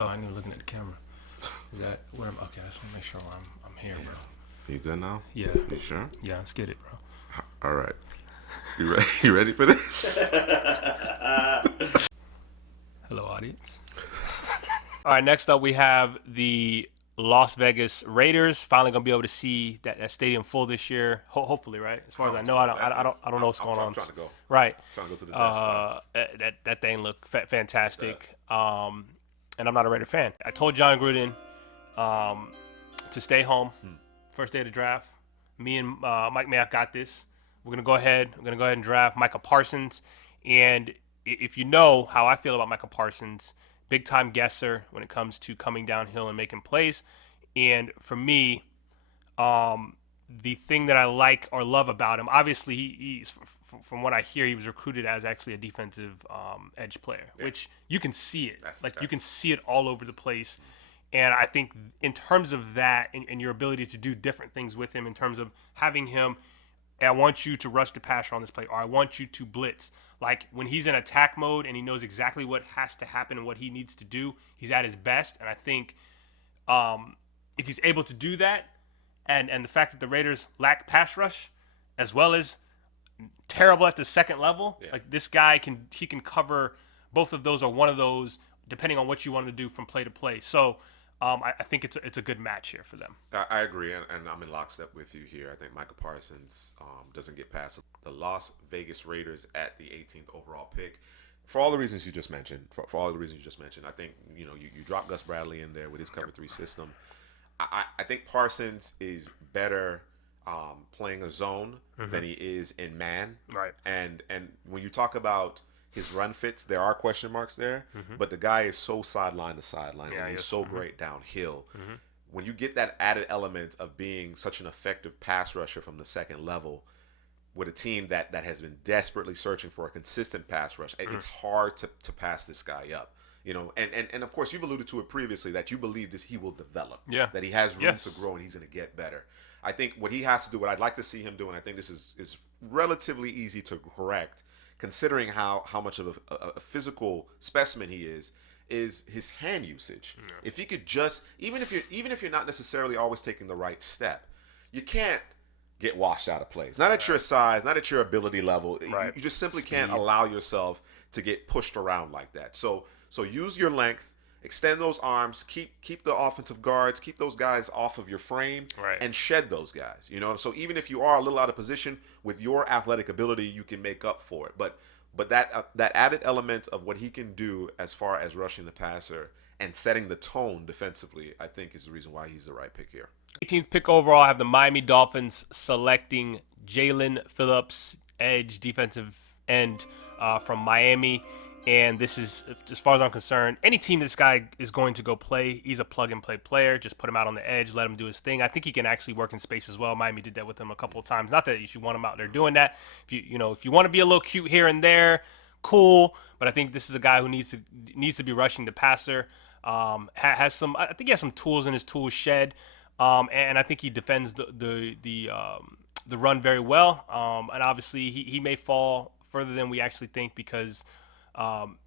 Oh, I knew looking at the camera. Is that where I'm? Okay, I just want to make sure I'm here, bro. You good now? Yeah. You sure? Yeah, let's get it, bro. All right. You ready? You ready for this? Hello, audience. All right, next up we have the Las Vegas Raiders. Finally gonna be able to see that stadium full this year. Hopefully, right? As far as I know, I don't know what's going on. I'm trying to go. Right. I'm trying to go to the Death Star. That thing looked fantastic. And I'm not a Raider fan. I told John Gruden to stay home. First day of the draft. Me and Mike Mayock got this. We're gonna go ahead and draft Micah Parsons. And if you know how I feel about Micah Parsons, big time guesser when it comes to coming downhill and making plays. And for me, the thing that I like or love about him, obviously he's from what I hear, he was recruited as actually a defensive edge player, which you can see it. You can see it all over the place. And I think in terms of that and your ability to do different things with him in terms of having him, I want you to rush the passer on this play, or I want you to blitz. Like when he's in attack mode and he knows exactly what has to happen and what he needs to do, he's at his best. And I think if he's able to do that, and the fact that the Raiders lack pass rush, as well as terrible at the second level, like this guy can cover both of those or one of those, depending on what you want to do from play to play. So I think it's a good match here for them. I agree, and I'm in lockstep with you here. I think Micah Parsons doesn't get past the Las Vegas Raiders at the 18th overall pick. For all the reasons you just mentioned, I think you drop Gus Bradley in there with his cover 3 system. I think Parsons is better playing a zone than he is in man. Right. And when you talk about his run fits, there are question marks there, but the guy is so sideline to sideline, and he's so great downhill. When you get that added element of being such an effective pass rusher from the second level with a team that has been desperately searching for a consistent pass rush, it's hard to pass this guy up. And of course, you've alluded to it previously that you believe he will develop, that he has room to grow and he's going to get better. I think what he has to do, what I'd like to see him do, and I think this is relatively easy to correct, considering how much of a physical specimen he is his hand usage. If he could just, even if you're not necessarily always taking the right step, you can't get washed out of plays. Not at your size, not at your ability level. You just simply can't allow yourself to get pushed around like that. So use your length, extend those arms, keep the offensive guards, keep those guys off of your frame, and shed those guys. So even if you are a little out of position with your athletic ability, you can make up for it. But that added element of what he can do as far as rushing the passer and setting the tone defensively, I think is the reason why he's the right pick here. 18th pick overall, I have the Miami Dolphins selecting Jalen Phillips, edge defensive end from Miami. And this is, as far as I'm concerned, any team this guy is going to go play, he's a plug-and-play player. Just put him out on the edge, let him do his thing. I think he can actually work in space as well. Miami did that with him a couple of times. Not that you should want him out there doing that. If you want to be a little cute here and there, cool. But I think this is a guy who needs to be rushing the passer. I think he has some tools in his tool shed, and I think he defends the run very well. And obviously he may fall further than we actually think because.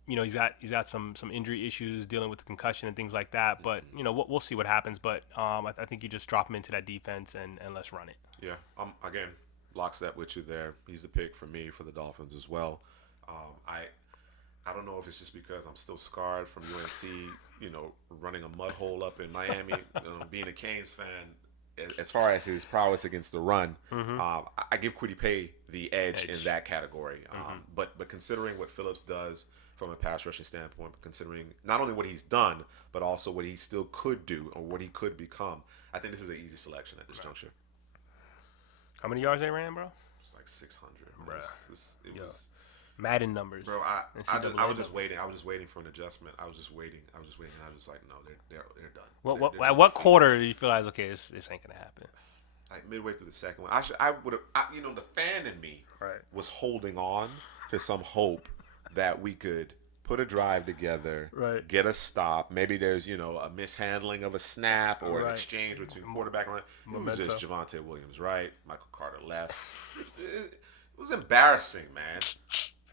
He's got some injury issues dealing with the concussion and things like that. But we'll see what happens. But I think you just drop him into that defense and let's run it. Yeah. Again, lockstep with you there. He's the pick for me for the Dolphins as well. I don't know if it's just because I'm still scarred from UNC, running a mud hole up in Miami, being a Canes fan. As far as his prowess against the run, I give Kwity Paye the edge in that category. But considering what Phillips does from a pass rushing standpoint, considering not only what he's done, but also what he still could do or what he could become, I think this is an easy selection at this juncture. How many yards they ran, bro? It's like 600. It was Madden numbers. Bro, I was just waiting. I was just waiting for an adjustment. I was just waiting. And I was just like, no, they're done. At what quarter do you feel like, okay, this ain't gonna happen? Like midway through the second one, I would have. The fan in me was holding on to some hope that we could put a drive together, get a stop. Maybe there's a mishandling of a snap or an exchange between quarterback and it was just Javonte Williams right, Michael Carter left. It was embarrassing, man.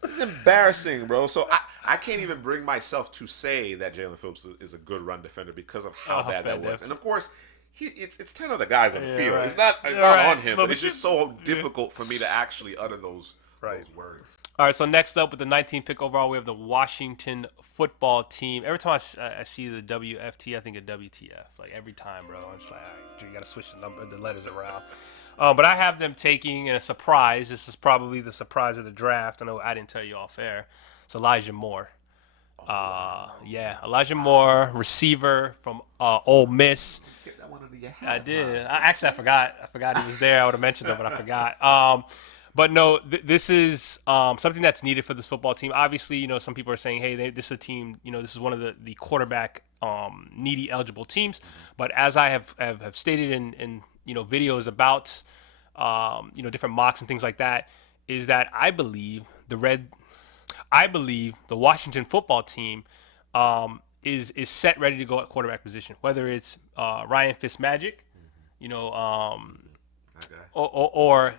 It's embarrassing, bro. So I can't even bring myself to say that Jalen Phillips is a good run defender because of how bad that was. And of course, it's 10 other guys on the field. Right. It's not on him, but it's just so difficult for me to actually utter those words. All right, so next up with the 19th pick overall, we have the Washington football team. Every time I see the WFT, I think of WTF. Like every time, bro. I'm just like, all right, you got to switch the letters around. But I have them taking a surprise. This is probably the surprise of the draft. I know I didn't tell you off air. It's Elijah Moore. Elijah Moore, receiver from Ole Miss. Get that one under your hat. I did. I forgot. I forgot he was there. I would have mentioned it, but I forgot. But no, this is something that's needed for this football team. Obviously, some people are saying, hey, this is a team, this is one of the quarterback needy eligible teams. But as I have stated in videos about, different mocks and things like that, is that I believe the Washington football team is set ready to go at quarterback position, whether it's Ryan Fitzmagic, or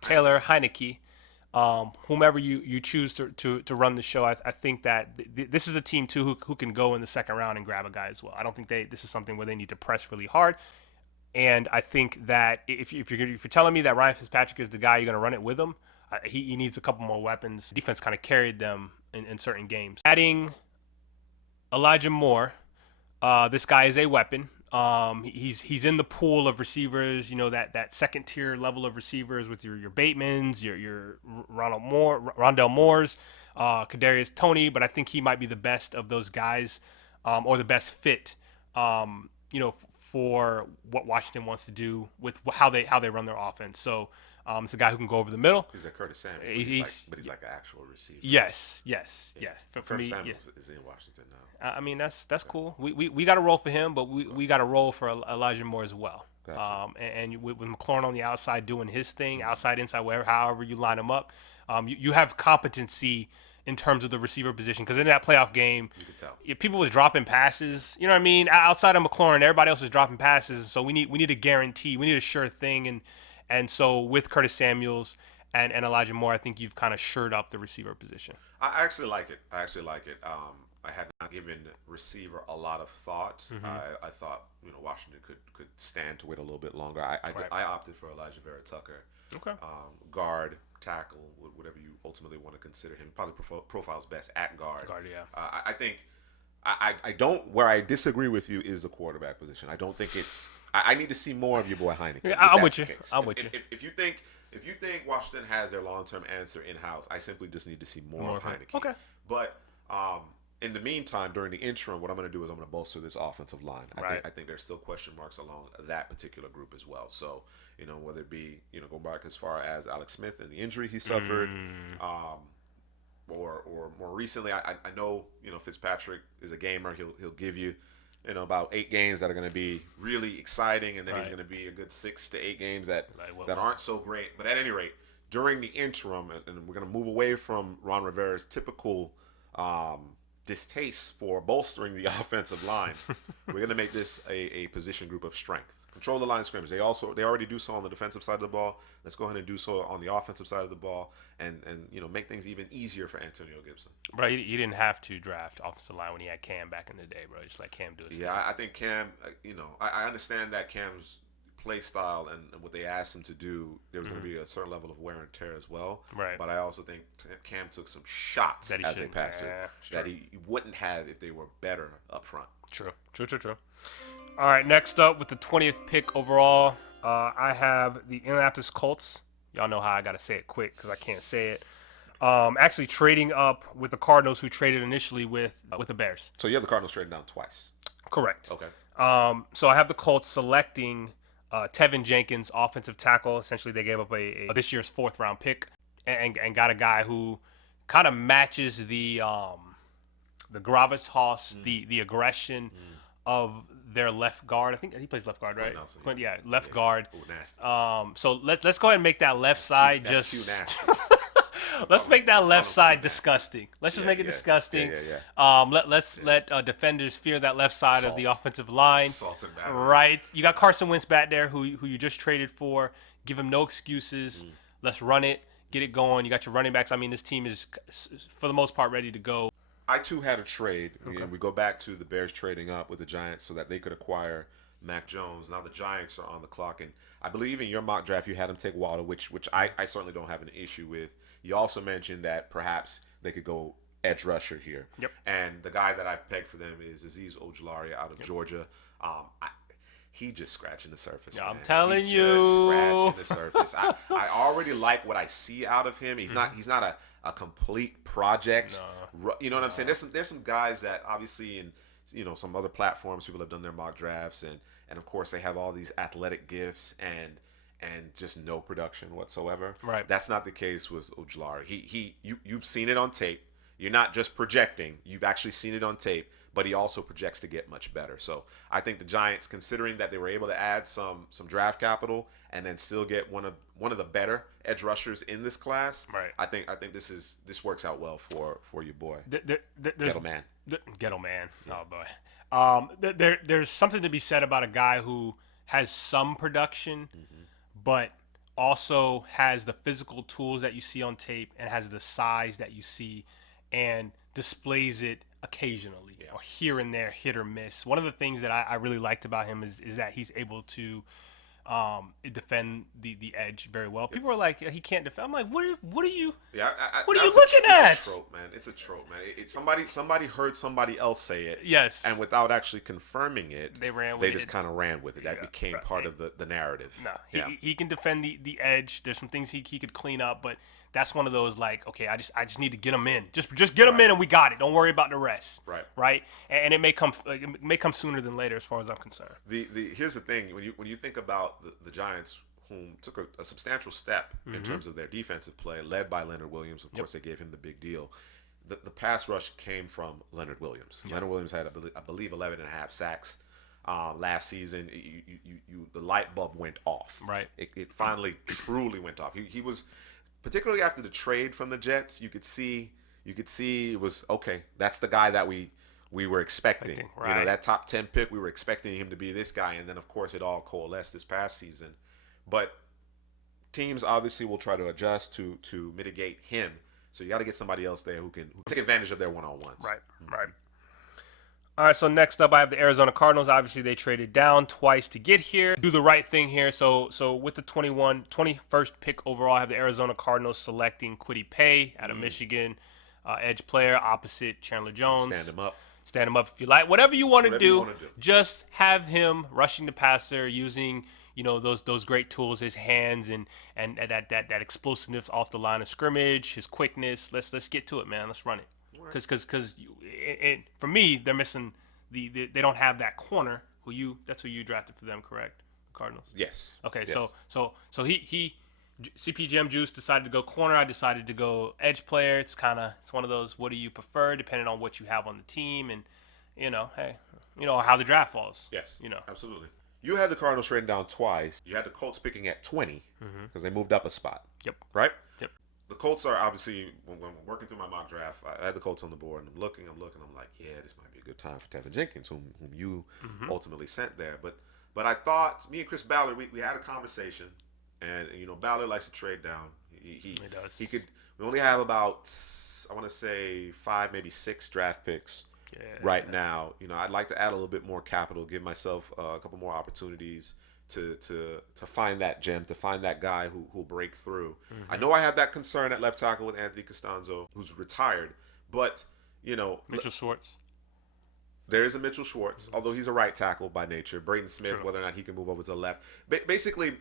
Taylor Heineke, whomever you choose to run the show. I think that this is a team too who can go in the second round and grab a guy as well. I don't think this is something where they need to press really hard. And I think that if you're telling me that Ryan Fitzpatrick is the guy, you're going to run it with him. He needs a couple more weapons. Defense kind of carried them in certain games. Adding Elijah Moore, this guy is a weapon. He's in the pool of receivers, that second tier level of receivers with your Batemans, your Rondell Moores, Kadarius Toney, but I think he might be the best of those guys, or the best fit, for what Washington wants to do with how they run their offense. So it's a guy who can go over the middle. He's like Curtis Samuels, but he's like an actual receiver. Yes. For Curtis me, Samuels is in Washington now. I mean, that's cool. We got to roll for him, but we got to roll for Elijah Moore as well. Gotcha. And with McLaurin on the outside doing his thing, outside, inside, however you line him up, you have competency in terms of the receiver position, because in that playoff game, you could tell people was dropping passes. You know what I mean? Outside of McLaurin, everybody else was dropping passes. So we need a guarantee. We need a sure thing. And so with Curtis Samuels and Elijah Moore, I think you've kind of shored up the receiver position. I actually like it. I had not given receiver a lot of thought. Mm-hmm. I thought Washington could stand to wait a little bit longer. I opted for Elijah Vera Tucker. Okay. Guard, tackle, whatever you ultimately want to consider him. Probably profiles best at guard. Yeah. I think I don't. Where I disagree with you is the quarterback position. I don't think it's. I need to see more of your boy Heineke. Yeah, I'm with you. If you think Washington has their long-term answer in-house, I simply just need to see more of Heineke. Okay. But in the meantime, during the interim, what I'm going to do is I'm going to bolster this offensive line. I think there's still question marks along that particular group as well. So, whether it be, going back as far as Alex Smith and the injury he suffered, or more recently, I know, Fitzpatrick is a gamer. He'll give you, about 8 games that are going to be really exciting, and then he's going to be a good 6 to 8 games that aren't so great. But at any rate, during the interim, and we're going to move away from Ron Rivera's typical distaste for bolstering the offensive line. We're going to make this a position group of strength. Control the line of scrimmage. They already do so on the defensive side of the ball. Let's go ahead and do so on the offensive side of the ball, and make things even easier for Antonio Gibson. Bro, you didn't have to draft offensive line when he had Cam back in the day, bro. Just let Cam do his thing. I think Cam. I understand that Cam's play style and what they asked him to do, there was going to be a certain level of wear and tear as well. Right. But I also think Cam took some shots as a passer that he wouldn't have if they were better up front. True. All right, next up with the 20th pick overall, I have the Indianapolis Colts. Y'all know how I got to say it quick because I can't say it. Actually trading up with the Cardinals, who traded initially with the Bears. So you have the Cardinals trading down twice. Correct. Okay. So I have the Colts selecting Tevin Jenkins, offensive tackle. Essentially, they gave up a this year's 4th round pick and got a guy who kind of matches the gravitas, the aggression of their left guard. I think he plays left guard, right? Left guard. Ooh, nasty. So let's go ahead and make that left side that's too nasty. Let's make that left side disgusting. Let's just make it disgusting. Let's let defenders fear that left side of the offensive line. Right. You got Carson Wentz back there, who you just traded for. Give him no excuses. Let's run it. Get it going. You got your running backs. I mean, this team is, for the most part, ready to go. I too had a trade. Okay. We go back to the Bears trading up with the Giants so that they could acquire Mac Jones. Now the Giants are on the clock, and I believe in your mock draft you had them take Waddle, which I certainly don't have an issue with. You also mentioned that perhaps they could go edge rusher here. Yep. And the guy that I pegged for them is Azeez Ojulari out of Georgia. He just scratching the surface. I'm telling you, just scratching the surface. I already like what I see out of him. He's not a complete project. No. You know what I'm saying? There's some guys that obviously in some other platforms people have done their mock drafts and of course they have all these athletic gifts and just no production whatsoever. Right. That's not the case with Ojulari. You've seen it on tape. You're not just projecting. You've actually seen it on tape. But he also projects to get much better. So I think the Giants, considering that they were able to add some draft capital and then still get one of the better edge rushers in this class, right? I think this works out well for your boy. Ghetto man. Ghetto man. Oh boy. There's something to be said about a guy who has some production, but also has the physical tools that you see on tape and has the size that you see and displays it occasionally or here and there, hit or miss. One of the things that I really liked about him is that he's able to defend the edge very well. People are like, he can't defend. I'm like, what are you? Yeah, what are you looking at? It's a trope, man. It's a trope, man. It's somebody heard somebody else say it. Yes. And without actually confirming it, they just kind of ran with it. That became part of the narrative. No, he can defend the edge. There's some things he could clean up, but that's one of those like, okay, I just need to get him in. Just get him in and we got it. Don't worry about the rest. Right. And it may come sooner than later as far as I'm concerned. Here's the thing, when you think about the Giants, whom took a substantial step in terms of their defensive play, led by Leonard Williams. Of course, they gave him the big deal. The pass rush came from Leonard Williams. Leonard Williams had, I believe, 11 and a half sacks last season. The light bulb went off. Right. It finally truly went off. He was, particularly after the trade from the Jets, you could see it was, okay, that's the guy that we were expecting. Right. That top 10 pick, we were expecting him to be this guy. And then, of course, it all coalesced this past season. But teams obviously will try to adjust to mitigate him. So you got to get somebody else there who can take advantage of their one-on-ones. Right. All right, so next up I have the Arizona Cardinals. Obviously, they traded down twice to get here. Do the right thing here. So with the 21st pick overall, I have the Arizona Cardinals selecting Kwity Paye out of Michigan, edge player, opposite Chandler Jones. Stand him up if you like. Whatever you want to do, just have him rushing the passer using those great tools, his hands and that explosiveness off the line of scrimmage, his quickness. Let's get to it, man. Let's run it. Because for me, they're missing they don't have that corner. That's who you drafted for them, correct? The Cardinals. Yes. Okay. Yes. So he CPGM Juice decided to go corner. I decided to go edge player. It's one of those. What do you prefer, depending on what you have on the team, and how the draft falls. Yes. Absolutely. You had the Cardinals trading down twice. You had the Colts picking at 20 because they moved up a spot. Yep. Right? Yep. The Colts are obviously, when I'm working through my mock draft, I had the Colts on the board, and I'm looking. I'm like, yeah, this might be a good time for Tevin Jenkins, whom you ultimately sent there. But I thought, me and Chris Ballard, we had a conversation, and Ballard likes to trade down. He does. He could. We only have about, I want to say, 5, maybe 6 draft picks. Right now, I'd like to add a little bit more capital, give myself a couple more opportunities to find that gem, to find that guy who'll break through. I know I have that concern at left tackle with Anthony Costanzo, who's retired, but Mitchell Schwartz. There is a Mitchell Schwartz, although he's a right tackle by nature. Braden Smith, whether or not he can move over to the left. Basically,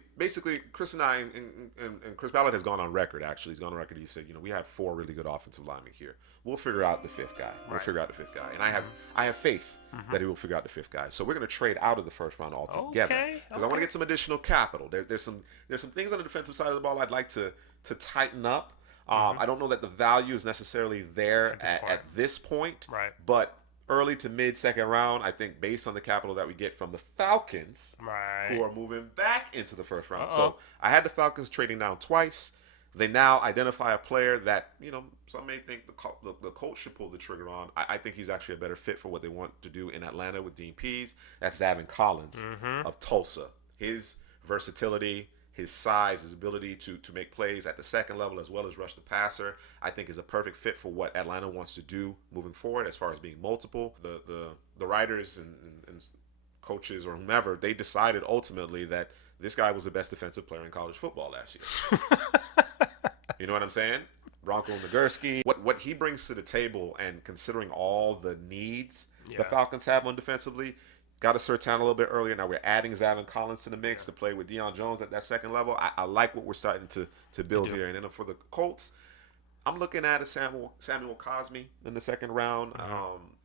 Chris and I, and Chris Ballard has gone on record, actually. He's gone on record. He said, we have 4 really good offensive linemen here. We'll figure out the 5th guy. And I have faith that he will figure out the 5th guy. So we're going to trade out of the first round altogether. Because I want to get some additional capital. There's some things on the defensive side of the ball I'd like to tighten up. I don't know that the value is necessarily there at this point. Right. But early to mid second round, I think, based on the capital that we get from the Falcons, right, who are moving back into the first round. So I had the Falcons trading down twice. They now identify a player that, some may think the Colts should pull the trigger on. I think he's actually a better fit for what they want to do in Atlanta with Dean Pease. That's Zavin Collins of Tulsa. His versatility, his size, his ability to make plays at the second level as well as rush the passer, I think is a perfect fit for what Atlanta wants to do moving forward as far as being multiple. The writers and coaches or whomever, they decided ultimately that this guy was the best defensive player in college football last year. You know what I'm saying? Bronco Nagurski, what he brings to the table, and considering all the needs the Falcons have on defensively, got to Surtain a little bit earlier. Now we're adding Zayvon Collins to the mix to play with Deion Jones at that second level. I like what we're starting to build here. And then for the Colts, I'm looking at a Samuel Cosme in the second round.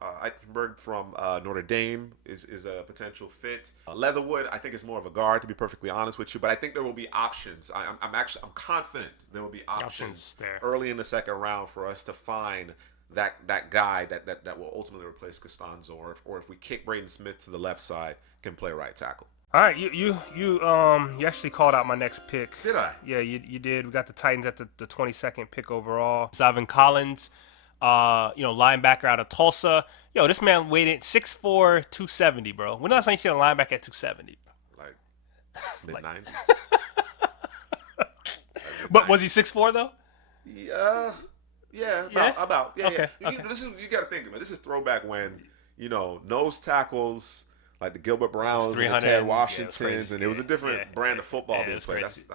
Eichenberg from Notre Dame is a potential fit. Leatherwood, I think, is more of a guard, to be perfectly honest with you. But I think there will be options. I'm confident there will be options there early in the second round for us to find that guy that will ultimately replace Costanzo, or if we kick Braden Smith to the left side, can play right tackle. All right, you actually called out my next pick. Did I? Yeah, you did. We got the Titans at the 22nd pick overall. Zayvon Collins, linebacker out of Tulsa. Yo, this man weighed 6'4", 270, bro. When last time you seen a linebacker at 270? Like mid-90s. But was he 6'4" though? Yeah, about. Yeah, okay. You got to think of it. This is throwback when, nose tackles like the Gilbert Browns and the Ted Washingtons, and it was a different brand of football being played. I still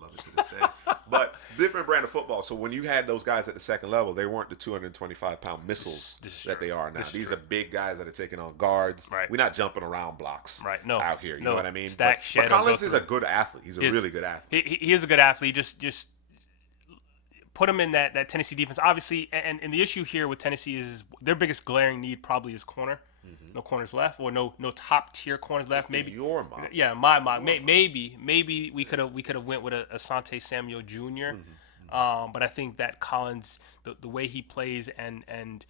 love it to this day. But different brand of football. So when you had those guys at the second level, they weren't the 225-pound missiles that they are now. These are big guys that are taking on guards. Right. We're not jumping around blocks out here. You know what I mean? Stack, but Collins is a good athlete. He's a really good athlete. He is a good athlete. Just put him in that Tennessee defense. Obviously, and the issue here with Tennessee is their biggest glaring need probably is corner. No corners left, or no top tier corners left. Maybe your mock. Yeah, my mock. Maybe we could have went with a Asante Samuel Jr. But I think that Collins, the way he plays and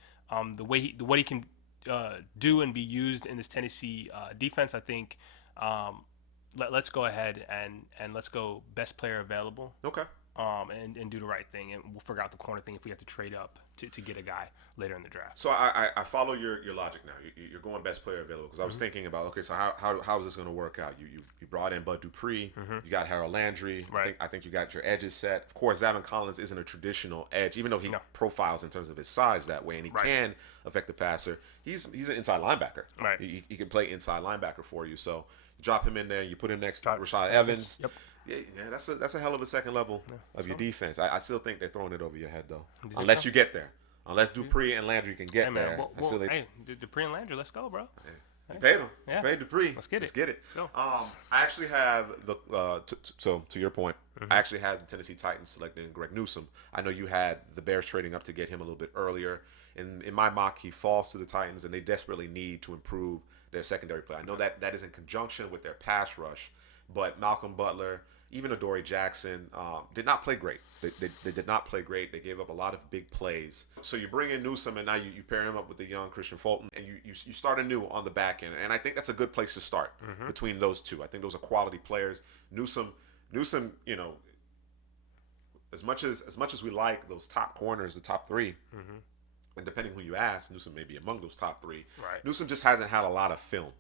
the way he can do and be used in this Tennessee defense, I think let's go ahead and let's go best player available. Okay. And do the right thing, and we'll figure out the corner thing if we have to trade up to get a guy later in the draft. So I follow your logic now. You're going best player available, because I was thinking about, okay, so how is this going to work out? You brought in Bud Dupree, you got Harold Landry. Right. I think you got your edges set. Of course, Zayvon Collins isn't a traditional edge, even though he profiles in terms of his size that way, and he can affect the passer. He's an inside linebacker. Right. He can play inside linebacker for you. So you drop him in there, you put him next to Rashad Evans. Yep. Yeah, that's a hell of a second level of your defense. I still think they're throwing it over your head, though. Unless you get there. Unless Dupree and Landry can get there. Dupree and Landry, let's go, bro. You paid them. You paid Dupree. Let's get it. So. I actually have to your point, I actually had the Tennessee Titans selecting Greg Newsome. I know you had the Bears trading up to get him a little bit earlier. In my mock, he falls to the Titans, and they desperately need to improve their secondary play. I know that is in conjunction with their pass rush, but Malcolm Butler, even Adoree Jackson, did not play great. They did not play great. They gave up a lot of big plays. So you bring in Newsome, and now you pair him up with the young Christian Fulton, and you start anew on the back end. And I think that's a good place to start between those two. I think those are quality players. Newsome, as much as we like those top corners, the top three, and depending who you ask, Newsome may be among those top three. Right. Newsome just hasn't had a lot of film,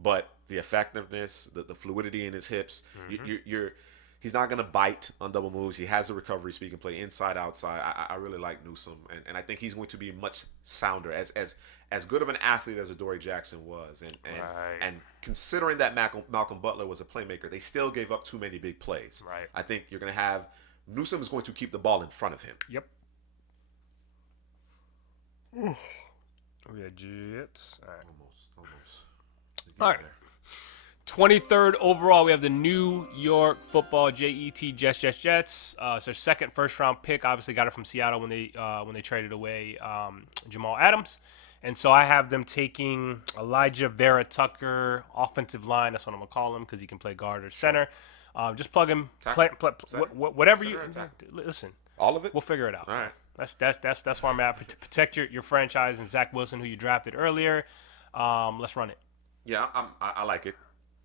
but the effectiveness, the fluidity in his hips, he's not going to bite on double moves. He has the recovery speed, can play inside, outside. I really like Newsome, and I think he's going to be much sounder, as good of an athlete as Adoree Jackson was. And considering that Malcolm Butler was a playmaker, they still gave up too many big plays. Right. I think you're going to have Newsome is going to keep the ball in front of him. Yep. We got Jets. All right. Almost. All right. 23rd overall, we have the New York Football Jets. It's their second first-round pick. Obviously, got it from Seattle when they traded away Jamal Adams, and so I have them taking Elijah Vera Tucker, offensive line. That's what I'm gonna call him because he can play guard or center. Just plug him, whatever you listen. All of it. We'll figure it out. All right. That's where I'm at. Protect your franchise and Zach Wilson, who you drafted earlier. Let's run it. Yeah, I like it.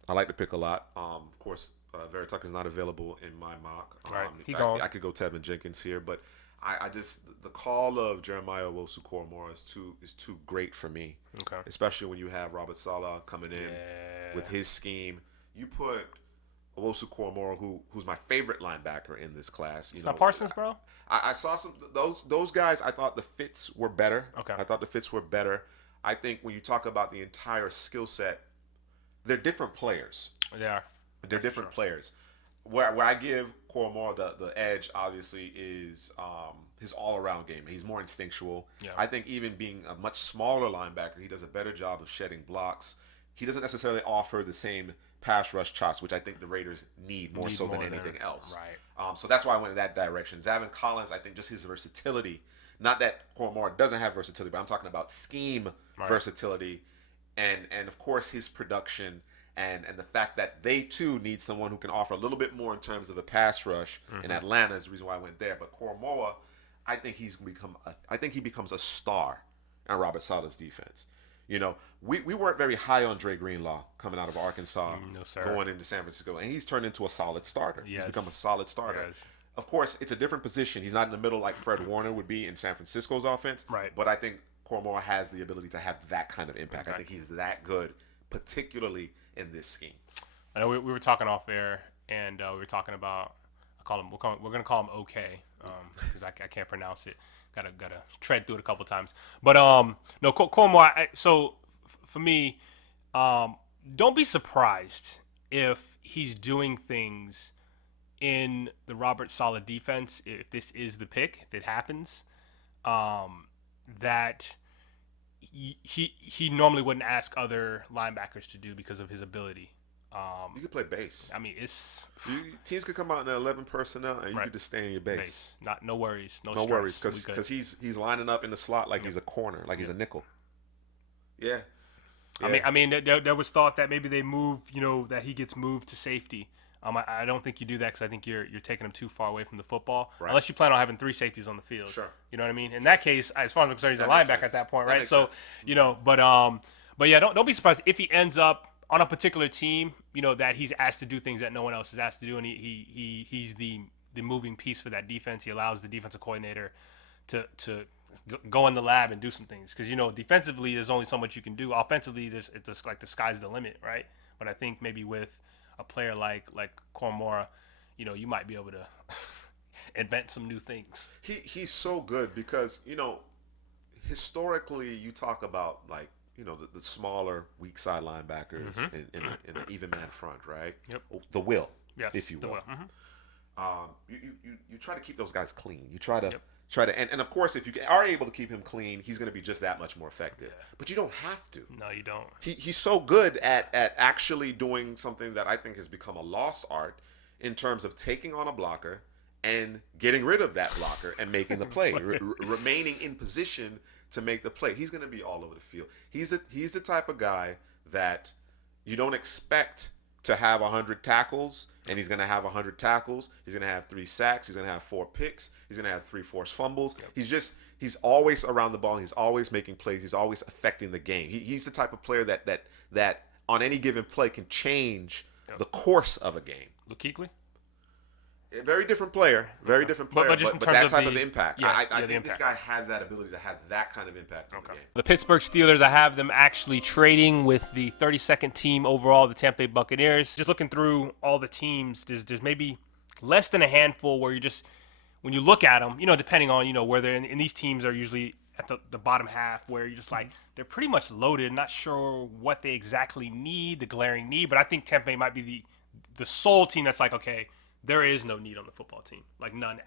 I like the pick a lot. Of course, Vera Tucker's not available in my mock. Right. I could go Tevin Jenkins here, but I just the call of Jeremiah Owusu-Koramoah is too great for me. Okay. Especially when you have Robert Saleh coming in with his scheme. You put Owusu-Koramoah, who's my favorite linebacker in this class. It's not Parsons, bro? I saw some those guys. I thought the fits were better. Okay. I thought the fits were better. I think when you talk about the entire skill set, they're different players. They are. They're different players. Where I give Koramoah the edge, obviously, is his all-around game. He's more instinctual. Yeah. I think even being a much smaller linebacker, he does a better job of shedding blocks. He doesn't necessarily offer the same pass rush chops, which I think the Raiders need more than anything else. Right. So that's why I went in that direction. Zavin Collins, I think just his versatility. Not that Koramoah doesn't have versatility, but I'm talking about scheme versatility, and of course his production. And the fact that they too need someone who can offer a little bit more in terms of a pass rush in Atlanta is the reason why I went there. But Koramoah, I think he becomes a star in Robert Saleh's defense. You know, we weren't very high on Dre Greenlaw coming out of Arkansas, going into San Francisco, and he's turned into a solid starter. Yes. He's become a solid starter. Yes. Of course, it's a different position. He's not in the middle like Fred Warner would be in San Francisco's offense. Right. But I think Koramoah has the ability to have that kind of impact. I think he's that good, particularly in this scheme. I know we were talking off air, and we were talking about. We're gonna call him OK, because I can't pronounce it. Gotta tread through it a couple times. But no, Koramoah. So for me, don't be surprised if he's doing things in the Robert Saleh defense. If this is the pick, if it happens, that he normally wouldn't ask other linebackers to do because of his ability. You could play base. I mean, teams could come out in 11 personnel, and you could just stay in your base. No worries, no worries, because he's lining up in the slot like he's a corner, like he's a nickel. Yeah. I mean, there was thought that maybe they move, that he gets moved to safety. I don't think you do that because I think you're taking him too far away from the football. Right. Unless you plan on having 3 safeties on the field. Sure. You know what I mean? In that case, as far as I'm concerned, he's a linebacker at that point, right? So, sense. But yeah, don't be surprised if he ends up on a particular team, that he's asked to do things that no one else is asked to do, and he's the moving piece for that defense. He allows the defensive coordinator to go in the lab and do some things because defensively there's only so much you can do. Offensively, it's just like the sky's the limit, right? But I think maybe with a player like Koramoah, you might be able to invent some new things. He's so good because historically you talk about like the smaller weak side linebackers in an even man front, right? Yep. The will, yes, if you will. You try to keep those guys clean. You try to. Yep. And of course, if you are able to keep him clean, he's going to be just that much more effective. Yeah. But you don't have to. No, you don't. He's so good at actually doing something that I think has become a lost art in terms of taking on a blocker and getting rid of that blocker and making the play, remaining in position to make the play. He's going to be all over the field. He's the type of guy that you don't expect to have 100 tackles, and he's going to have 100 tackles. He's going to have 3 sacks. He's going to have 4 picks. He's going to have 3 forced fumbles. Yep. He's always around the ball. He's always making plays. He's always affecting the game. He's the type of player that on any given play can change the course of a game. Luke Kuechly? A very different player. Very different player. But that type of impact. Yeah, I think this guy has that ability to have that kind of impact on the game. The Pittsburgh Steelers, I have them actually trading with the 32nd team overall, the Tampa Bay Buccaneers. Just looking through all the teams, there's maybe less than a handful where you just, when you look at them, depending on, where they're in these teams are usually at the bottom half where you're just like, they're pretty much loaded, not sure what they exactly need, the glaring need. But I think Tampa Bay might be the sole team that's like, okay, there is no need on the football team, like none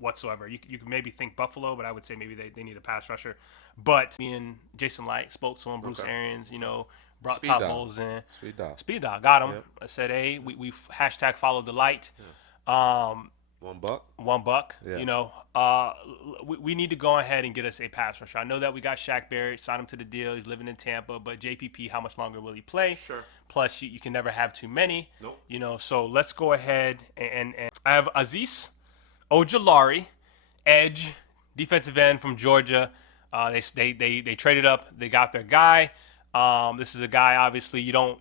whatsoever. You can maybe think Buffalo, but I would say maybe they need a pass rusher. But me and Jason Light spoke to him, Bruce Arians, brought Speed top dog. holes in. Speed dog, got him. Yep. I said, hey, we hashtag follow the light. $1. $1. Yeah. We need to go ahead and get us a pass rusher. I know that we got Shaq Barrett, signed him to the deal. He's living in Tampa, but JPP, how much longer will he play? Sure. Plus, you can never have too many. Nope. So let's go ahead and I have Azeez Ojulari, edge, defensive end from Georgia. They traded up. They got their guy. This is a guy. Obviously, you don't.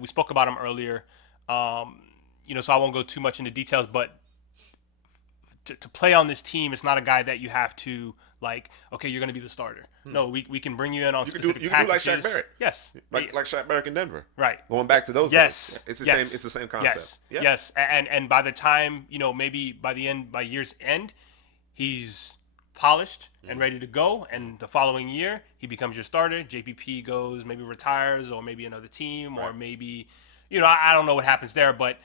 We spoke about him earlier. So I won't go too much into details, but to play on this team, it's not a guy that you have to like. Okay, you're going to be the starter. No, we can bring you in on specific you packages. can do like Shaq Barrett. Yes, like Shaq Barrett in Denver. Right. Going back to those. Yes, days. It's the same concept. Yes, and by the time maybe by year's end, he's polished and ready to go, and the following year he becomes your starter. JPP goes, maybe retires, or maybe another team, or maybe I don't know what happens there, but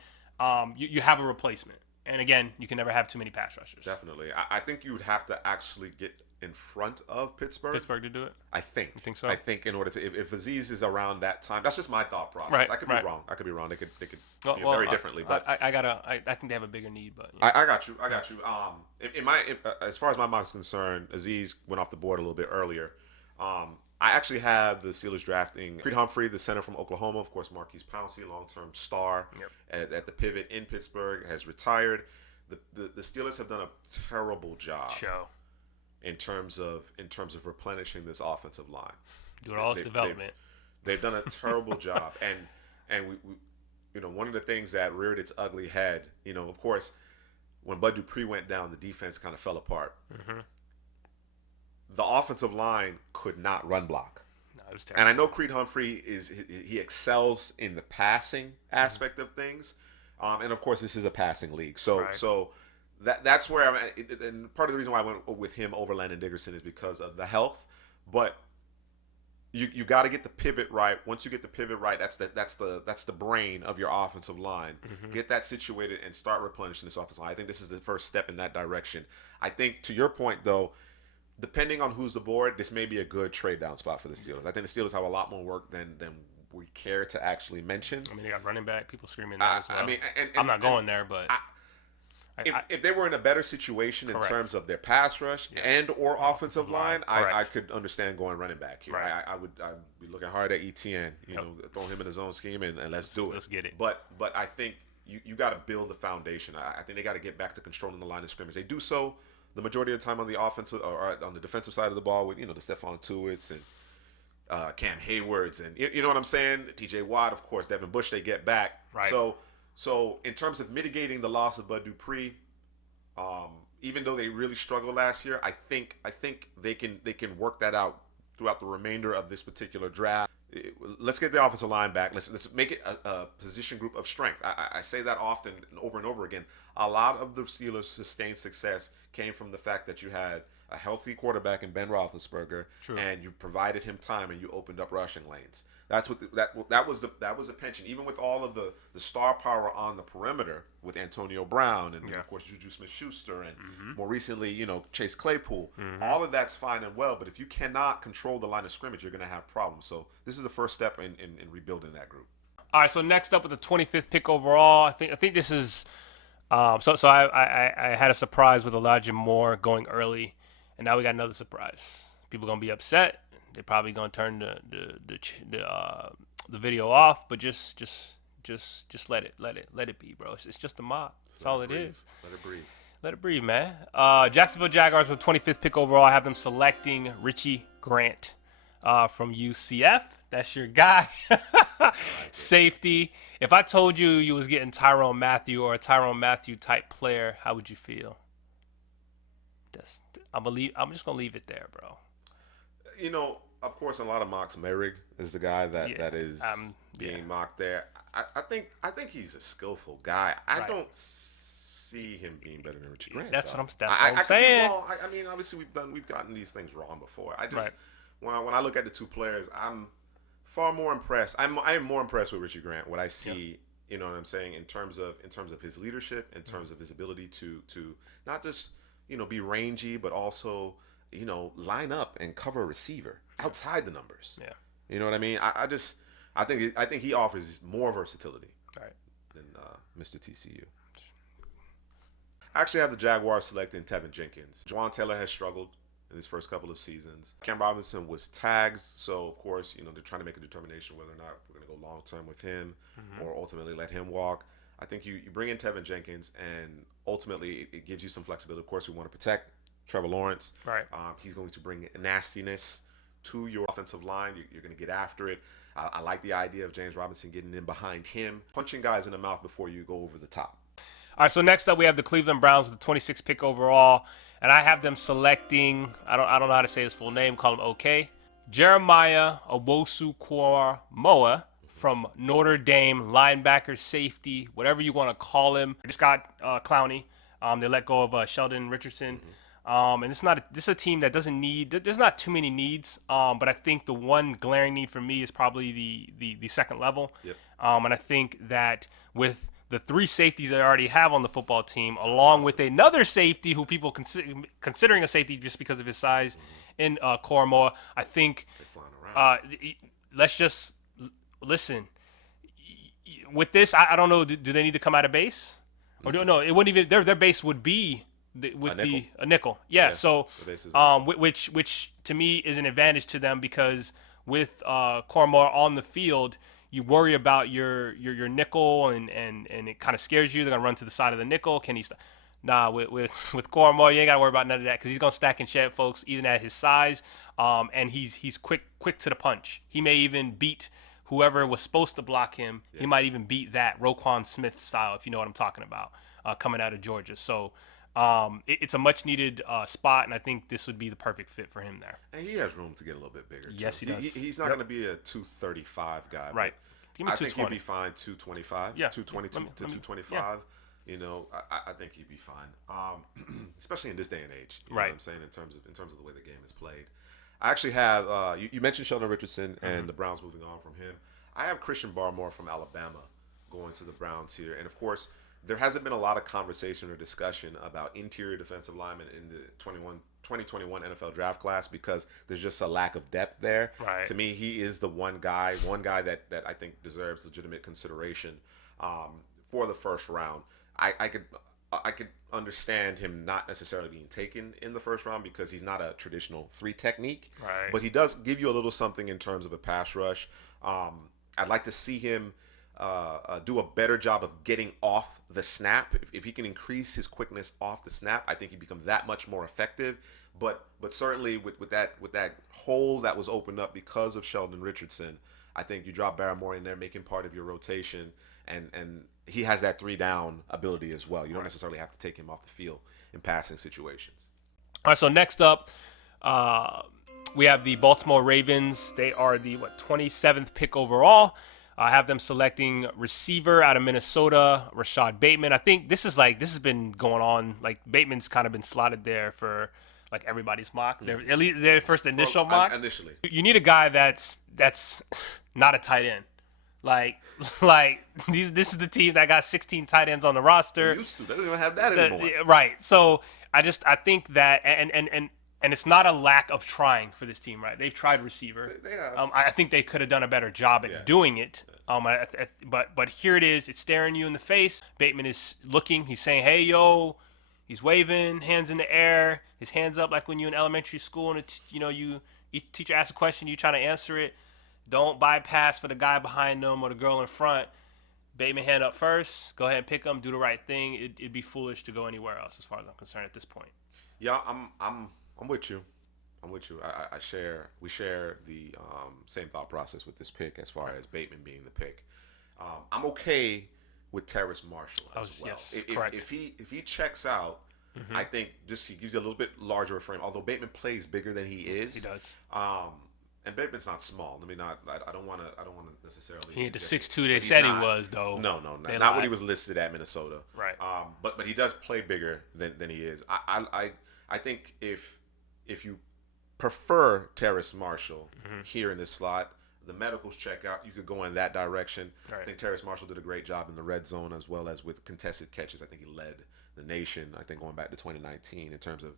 you have a replacement. And again, you can never have too many pass rushers. Definitely. I think you would have to actually get in front of Pittsburgh. Pittsburgh to do it? I think. You think so? I think in order to, if Aziz is around that time, that's just my thought process. Right, I could be wrong. They could feel very differently. But I think they have a bigger need. But I got you. As far as my mock's concerned, Aziz went off the board a little bit earlier. I actually have the Steelers drafting Creed Humphrey, the center from Oklahoma. Of course, Marquise Pouncey, long-term star at the pivot in Pittsburgh, has retired. The Steelers have done a terrible job in terms of replenishing this offensive line. Doing all this development. They've done a terrible job, and we one of the things that reared its ugly head. Of course, when Bud Dupree went down, the defense kind of fell apart. Mm-hmm. The offensive line could not run block. No, it was terrible. And I know Creed Humphrey he excels in the passing aspect of things, and of course this is a passing league. So that's where I'm at. And part of the reason why I went with him over Landon Dickerson is because of the health. But you got to get the pivot right. Once you get the pivot right, that's the brain of your offensive line. Mm-hmm. Get that situated and start replenishing this offensive line. I think this is the first step in that direction. I think to your point though, depending on who's the board, this may be a good trade down spot for the Steelers. I think the Steelers have a lot more work than we care to actually mention. I mean, they got running back, people screaming that as well. I mean, I'm not going there, but if they were in a better situation in terms of their pass rush and or offensive line, I could understand going running back here. Right. I'd be looking hard at ETN, throw him in his own scheme and let's do it. Let's get it. But I think you got to build the foundation. I think they got to get back to controlling the line of scrimmage. They do so the majority of the time on the offensive or on the defensive side of the ball with the Stephon Tuitt's and Cam Haywards and you know what I'm saying, TJ Watt, of course, Devin Bush, they get back. Right. So in terms of mitigating the loss of Bud Dupree, even though they really struggled last year, I think they can work that out throughout the remainder of this particular draft. Let's get the offensive line back. Let's make it a position group of strength. I say that often over and over again. A lot of the Steelers' sustained success came from the fact that you had a healthy quarterback in Ben Roethlisberger, and you provided him time and you opened up rushing lanes. That's what that was the penchant. Even with all of the star power on the perimeter with Antonio Brown and of course Juju Smith-Schuster and more recently Chase Claypool. All of that's fine and well, but if you cannot control the line of scrimmage, you're going to have problems. So this is the first step in rebuilding that group. All right, so next up with the 25th pick overall, I think this is so I had a surprise with Elijah Moore going early, and now we got another surprise. People gonna be upset. They're probably gonna turn the video off, but just let it be, bro. It's just a mock. That's all it is. Let it breathe. Let it breathe, man. Jacksonville Jaguars with 25th pick overall. I have them selecting Richie Grant from UCF. That's your guy. Safety. If I told you was getting Tyrann Mathieu or a Tyrann Mathieu type player, how would you feel? I'm just gonna leave it there, bro. Of course, in a lot of mocks, Merrick is the guy that is being mocked there. I think he's a skillful guy. I don't see him being better than Richie Grant. That's what I'm saying. I mean, obviously we've gotten these things wrong before. I just when I look at the two players, I'm far more impressed. I am more impressed with Richie Grant. What I see, you know what I'm saying, in terms of his leadership, in terms of his ability to not just be rangy, but also line up and cover a receiver outside the numbers. Yeah, you know what I mean. I think he offers more versatility than Mr. TCU. I actually have the Jaguars selecting Tevin Jenkins. Juwan Taylor has struggled in his first couple of seasons. Cam Robinson was tagged, so of course they're trying to make a determination whether or not we're going to go long term with him or ultimately let him walk. I think you bring in Tevin Jenkins, and ultimately it gives you some flexibility. Of course, we want to protect Trevor Lawrence. Right. He's going to bring nastiness to your offensive line. You're going to get after it. I like the idea of James Robinson getting in behind him, punching guys in the mouth before you go over the top. All right, so next up we have the Cleveland Browns with the 26th pick overall, and I have them selecting. I don't know how to say his full name. Call him OK. Jeremiah Owusu-Koramoah from Notre Dame, linebacker, safety, whatever you want to call him. They just got Clowney. They let go of Sheldon Richardson. And this is a team that doesn't need. There's not too many needs. But I think the one glaring need for me is probably the second level. Yep. And I think that with the three safeties I already have on the football team, along with another safety who people considering a safety just because of his size, in Koramoah, I think let's just listen. With this, I don't know. Do they need to come out of base? Or no, it wouldn't even. Their base would be a nickel. Yeah. So which to me is an advantage to them because with Koramoah on the field, you worry about your nickel and it kind of scares you. They're gonna run to the side of the nickel. Can he? Nah, with Koramoah, you ain't gotta worry about none of that because he's gonna stack and shed folks even at his size. And he's quick to the punch. He may even beat whoever was supposed to block him. Yeah. He might even beat that Roquan Smith style, if you know what I'm talking about, coming out of Georgia. So it's a much needed spot, and I think this would be the perfect fit for him there. And he has room to get a little bit bigger. Yes, too. He does. He's not going to be a 235 guy. Right. Give me I think he'd be fine 225. Yeah. 220 to 225. Yeah. You know, I think he'd be fine. Especially in this day and age. You know what I'm saying in terms of the way the game is played. I actually have you mentioned Sheldon Richardson and the Browns moving on from him. I have Christian Barmore from Alabama going to the Browns here, and of course there hasn't been a lot of conversation or discussion about interior defensive linemen in the 2021 NFL draft class because there's just a lack of depth there. Right. To me, he is the one guy that I think deserves legitimate consideration for the first round. I could understand him not necessarily being taken in the first round because he's not a traditional 3 technique. Right. But he does give you a little something in terms of a pass rush. I'd like to see him do a better job of getting off the snap. If he can increase his quickness off the snap, I think he becomes that much more effective. But certainly with that hole that was opened up because of Sheldon Richardson, I think you drop Barmore in there, make him part of your rotation, and he has that 3-down ability as well. You don't necessarily have to take him off the field in passing situations. All right, so next up, we have the Baltimore Ravens. They are the 27th pick overall. I have them selecting receiver out of Minnesota, Rashad Bateman. I think this has been going on. Like Bateman's kind of been slotted there for like everybody's mock. At least their first initial mock. Initially, you need a guy that's not a tight end. Like this is the team that got 16 tight ends on the roster. They used to. They don't even have that anymore. Right. So I think that and it's not a lack of trying for this team, right? They've tried receiver. They have. I think they could have done a better job at doing it. But here it is. It's staring you in the face. Bateman is looking. He's saying, "Hey, yo." He's waving, hands in the air. His hands up like when you're in elementary school and you teacher asks a question, you trying to answer it. Don't bypass for the guy behind them or the girl in front. Bateman hand up first. Go ahead and pick them. Do the right thing. It'd be foolish to go anywhere else, as far as I'm concerned at this point. Yeah, I'm with you. We share the same thought process with this pick as far as Bateman being the pick. I'm okay with Terrace Marshall as well. Yes, correct. If he checks out, I think just he gives you a little bit larger a frame. Although Bateman plays bigger than he is, he does. And Bateman's not small. I don't want to necessarily. He ain't the 6'2" they said he was though. No, not what he was listed at Minnesota. Right. But he does play bigger than he is. I think if you prefer Terrace Marshall here in this slot, the medicals check out. You could go in that direction. Right. I think Terrace Marshall did a great job in the red zone as well as with contested catches. I think he led the nation, I think, going back to 2019 in terms of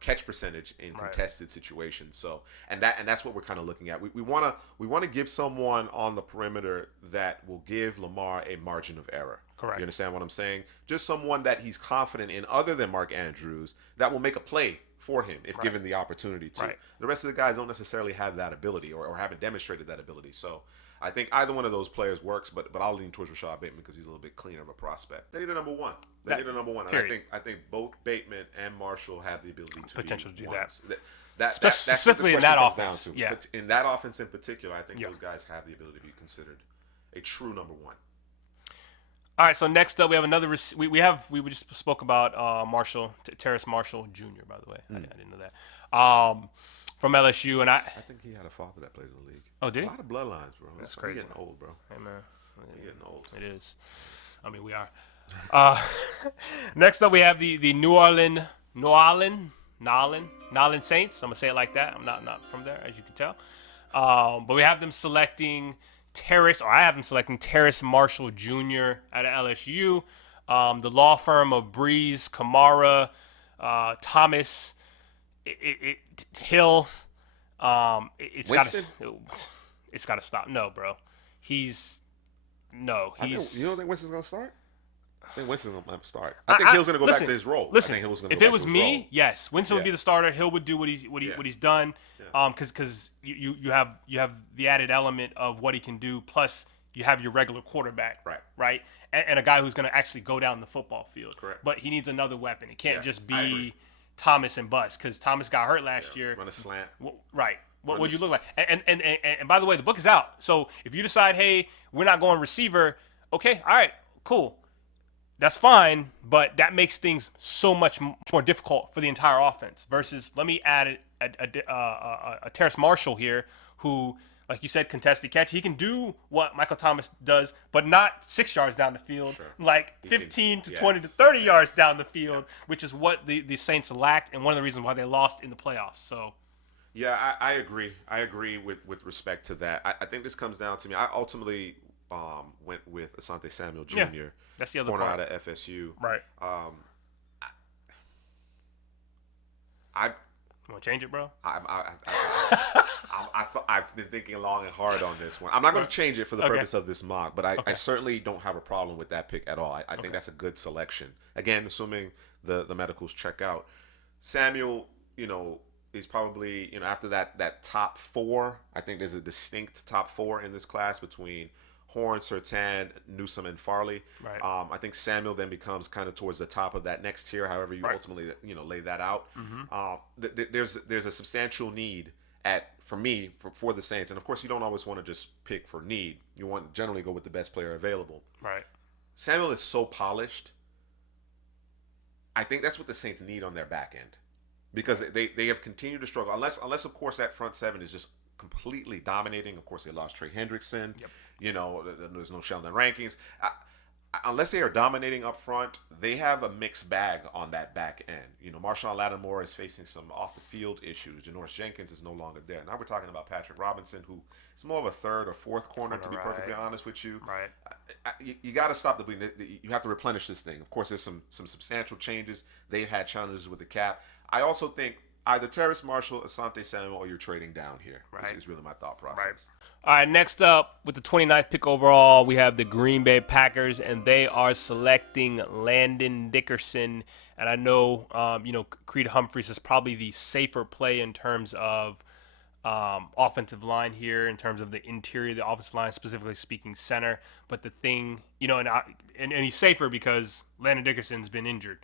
catch percentage in contested situations. So and that's what we're kind of looking at. We want to give someone on the perimeter that will give Lamar a margin of error. Correct. You understand what I'm saying? Just someone that he's confident in other than Mark Andrews that will make a play for him if given the opportunity to. Right. The rest of the guys don't necessarily have that ability or haven't demonstrated that ability. So I think either one of those players works, but I'll lean towards Rashad Bateman because he's a little bit cleaner of a prospect. They need a number one. And I think both Bateman and Marshall have the ability to potential to do ones. that. That's specifically in that offense. Yeah. But in that offense in particular, I think those guys have the ability to be considered a true number one. All right, so next up we have another. We just spoke about Marshall, Terrace Marshall Jr. By the way, I didn't know that. From LSU, and I think he had a father that played in the league. Oh, did he? A lot of bloodlines, bro. That's crazy. We're getting old, bro. Hey man, We're getting old. It is. I mean, we are. Next up we have the New Orleans Saints. I'm gonna say it like that. I'm not from there, as you can tell. But we have them selecting I have them selecting Terrace Marshall Jr. out of LSU. The law firm of Breeze, Kamara, Thomas, Hill. It's got to stop. No, bro. You don't think Winston's gonna start? I think Winston's gonna start. I think Hill's gonna go back to his role. Listen, if it was me, yes, Winston would be the starter. Hill would do what he's done. Because you have the added element of what he can do. Plus, you have your regular quarterback, right, and a guy who's gonna actually go down the football field. Correct. But he needs another weapon. It can't just be Thomas and Bus, because Thomas got hurt last year. Run a slant. Right. What would you look like? And by the way, the book is out. So if you decide, hey, we're not going receiver, okay, all right, cool. That's fine, but that makes things so much more difficult for the entire offense. Versus, let me add a Terrace Marshall here, who, like you said, contested catch. He can do what Michael Thomas does, but not 6 yards down the field, like 15 to 20 to 30 yards down the field, which is what the Saints lacked, and one of the reasons why they lost in the playoffs. So. Yeah, I agree. I agree with respect to that. I think this comes down to me. I ultimately went with Asante Samuel Jr. Yeah, that's the other corner part. out of FSU. Right. I you want to change it, bro? I've been thinking long and hard on this one. I'm not going to change it for the purpose of this mock, but I certainly don't have a problem with that pick at all. I think that's a good selection. Again, assuming the medicals check out. Samuel, is probably, after that top four, I think there's a distinct top four in this class between Horn, Surtain, Newsome, and Farley. Right. I think Samuel then becomes kind of towards the top of that next tier, however you ultimately, lay that out. Mm-hmm. There's a substantial need for the Saints. And, of course, you don't always want to just pick for need. You want to generally go with the best player available. Right. Samuel is so polished. I think that's what the Saints need on their back end. Because they have continued to struggle. Unless, of course, that front seven is just completely dominating. Of course, they lost Trey Hendrickson. Yep. There's no Sheldon Rankings. Unless they are dominating up front, they have a mixed bag on that back end. Marshawn Lattimore is facing some off-the-field issues. Janoris Jenkins is no longer there. Now we're talking about Patrick Robinson, who is more of a third or fourth corner, to be perfectly honest with you. Right. You got to stop the bleeding. You have to replenish this thing. Of course, there's some substantial changes. They've had challenges with the cap. I also think either Terrace Marshall, Asante Samuel, or you're trading down here. Right. This is really my thought process. Right. All right, next up, with the 29th pick overall, we have the Green Bay Packers, and they are selecting Landon Dickerson. And I know, Creed Humphreys is probably the safer play in terms of offensive line here, in terms of the interior of the offensive line, specifically speaking center. But the thing, and he's safer because Landon Dickerson's been injured.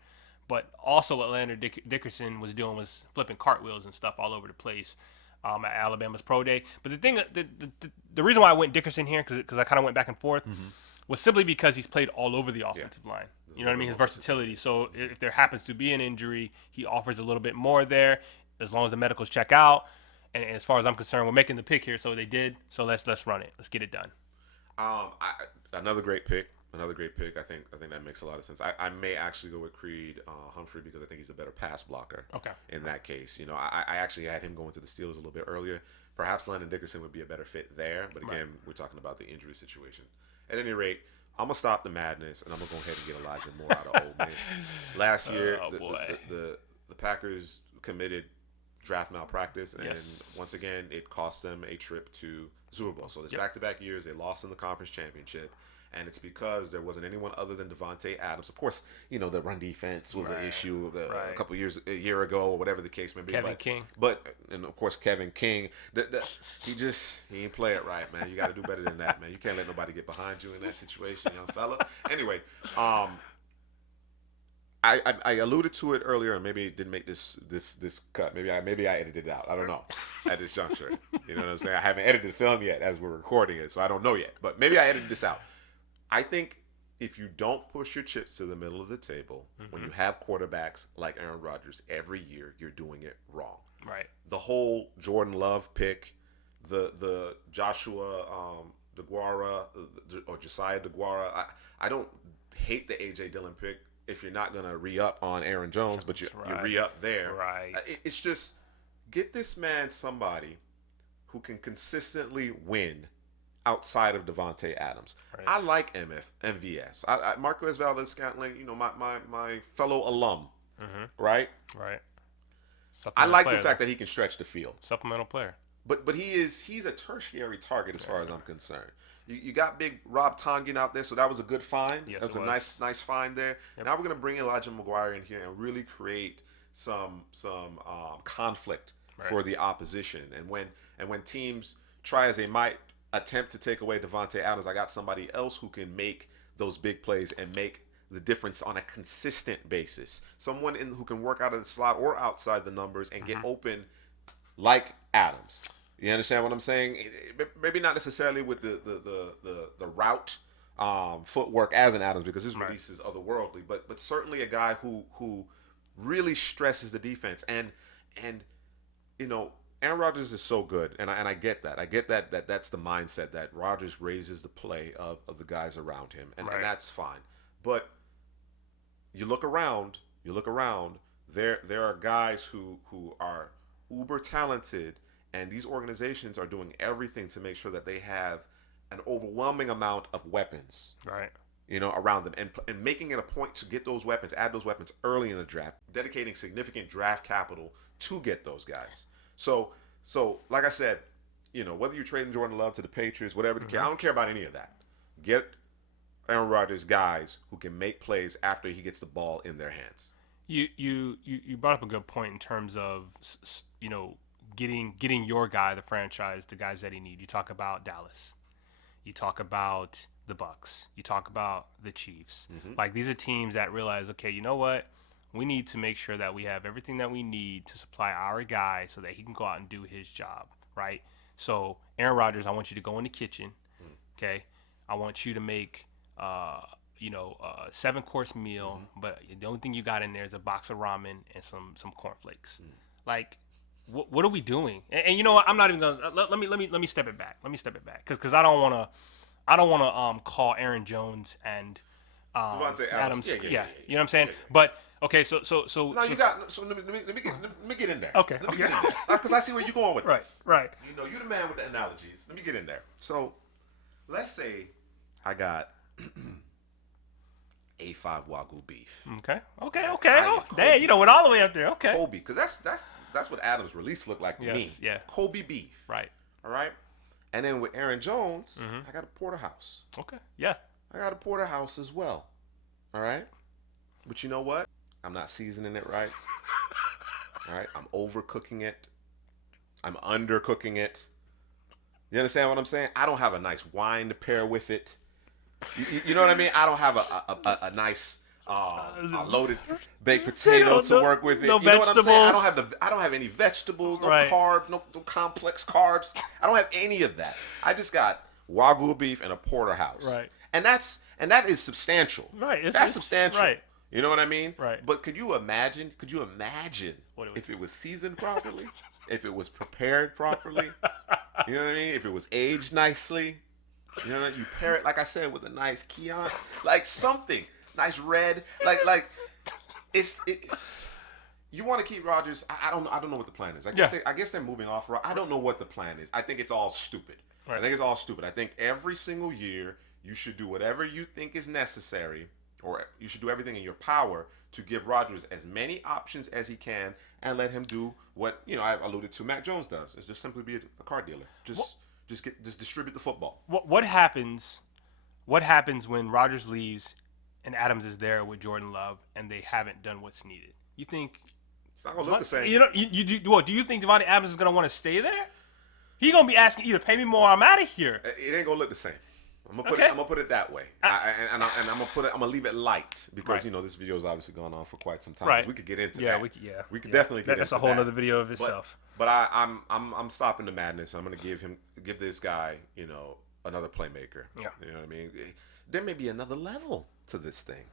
But also what Landon Dickerson was doing was flipping cartwheels and stuff all over the place at Alabama's pro day. But the thing, the reason why I went Dickerson here, because I kind of went back and forth, was simply because he's played all over the offensive line. You know what I mean? His versatility. So if there happens to be an injury, he offers a little bit more there, as long as the medicals check out. And as far as I'm concerned, we're making the pick here, so they did. So let's run it. Let's get it done. Another great pick. I think that makes a lot of sense. I may actually go with Creed Humphrey because I think he's a better pass blocker. Okay. In that case, I actually had him going to the Steelers a little bit earlier. Perhaps Landon Dickerson would be a better fit there, but again, we're talking about the injury situation. At any rate, I'm gonna stop the madness and I'm gonna go ahead and get Elijah Moore out of Ole Miss. Last year, the Packers committed draft malpractice, and once again, it cost them a trip to the Super Bowl. So there's back-to-back years they lost in the conference championship. And it's because there wasn't anyone other than Devontae Adams. Of course, the run defense was an issue a year ago, or whatever the case may be. Kevin King. And of course, Kevin King. He ain't play it right, man. You got to do better than that, man. You can't let nobody get behind you in that situation, young fella. Anyway, I alluded to it earlier, and maybe it didn't make this cut. Maybe I edited it out. I don't know at this juncture. You know what I'm saying? I haven't edited the film yet as we're recording it, so I don't know yet. But maybe I edited this out. I think if you don't push your chips to the middle of the table, when you have quarterbacks like Aaron Rodgers every year, you're doing it wrong. Right. The whole Jordan Love pick, the Joshua DeGuara or Josiah DeGuara, I don't hate the A.J. Dillon pick if you're not going to re-up on Aaron Jones, but you re-up there. Right. It's just, get this man somebody who can consistently win outside of Devontae Adams. Right. I like MVS. Marquez Valdez-Scantling, my fellow alum, right? Right. I like the fact that he can stretch the field. Supplemental player. But he's a tertiary target as far as I'm concerned. You got big Rob Tonyan out there, so that was a good find. Yes, That's a nice find there. Yep. Now we're going to bring Elijah McGuire in here and really create some conflict for the opposition. And when teams try as they might attempt to take away Devontae Adams, I got somebody else who can make those big plays and make the difference on a consistent basis. Someone who can work out of the slot or outside the numbers and get open like Adams. You understand what I'm saying? Maybe not necessarily with the route footwork as an Adams, because his release is otherworldly, but certainly a guy who really stresses the defense. And Aaron Rodgers is so good, and I get that. I get that's the mindset that Rodgers raises the play of the guys around him, and that's fine. But you look around. There are guys who are uber talented, and these organizations are doing everything to make sure that they have an overwhelming amount of weapons, right? Around them, and making it a point to get those weapons, add those weapons early in the draft, dedicating significant draft capital to get those guys. So like I said, whether you're trading Jordan Love to the Patriots, whatever the case, I don't care about any of that. Get Aaron Rodgers guys who can make plays after he gets the ball in their hands. You brought up a good point in terms of getting your guy, the franchise, the guys that he needs. You talk about Dallas. You talk about the Bucs. You talk about the Chiefs. Like, these are teams that realize, okay, you know what? We need to make sure that we have everything that we need to supply our guy so that he can go out and do his job, right? So, Aaron Rodgers, I want you to go in the kitchen, okay? I want you to make, a 7-course meal, but the only thing you got in there is a box of ramen and some cornflakes. Like, what are we doing? And you know what? I'm not even gonna let me step it back. Because I don't want to call Aaron Jones and Adams. Yeah. You know what I'm saying? Yeah. But okay, so no, you got. So let me get in there. Okay. Let me get in there, because I see where you're going with this. Right. You're the man with the analogies. Let me get in there. So let's say I got A5 Wagyu beef. Okay. Dang, went all the way up there. Okay. Kobe, because that's what Adams' release looked like to me. Yeah. Kobe beef. Right. All right. And then with Aaron Jones, I got a porterhouse. Okay. Yeah. I got a porterhouse as well. All right. But you know what? I'm not seasoning it right. All right. I'm overcooking it. I'm undercooking it. You understand what I'm saying? I don't have a nice wine to pair with it. You know what I mean? I don't have a nice loaded baked potato to work with it. No you know vegetables. What I'm saying? I don't have any vegetables, no carbs, no complex carbs. I don't have any of that. I just got Wagyu beef and a porterhouse. Right. And that is substantial. Right. That's substantial. Right. You know what I mean? Right. But could you imagine if it was seasoned properly? If it was prepared properly? You know what I mean? If it was aged nicely? You know, you pair it, like I said, with a nice Chianti, like something nice red, like it's. You want to keep Rodgers? I don't know what the plan is. I guess they're moving off. I don't know what the plan is. I think it's all stupid. Right. I think it's all stupid. I think every single year you should do whatever you think is necessary, or you should do everything in your power to give Rodgers as many options as he can, and let him do what I alluded to. Mac Jones does is just simply be a car dealer. Just distribute the football. What happens? What happens when Rodgers leaves and Adams is there with Jordan Love and they haven't done what's needed? You think it's not gonna look the same? Do you think Devontae Adams is gonna want to stay there? He's gonna be asking either pay me more or I'm out of here. It ain't gonna look the same. I'm gonna put it that way, and I'm gonna leave it light because this video is obviously going on for quite some time. Right. We could get into that. We could definitely get into that. That's a whole other video of itself. But I'm stopping the madness. I'm gonna give this guy another playmaker. Yeah. You know what I mean? There may be another level to this thing.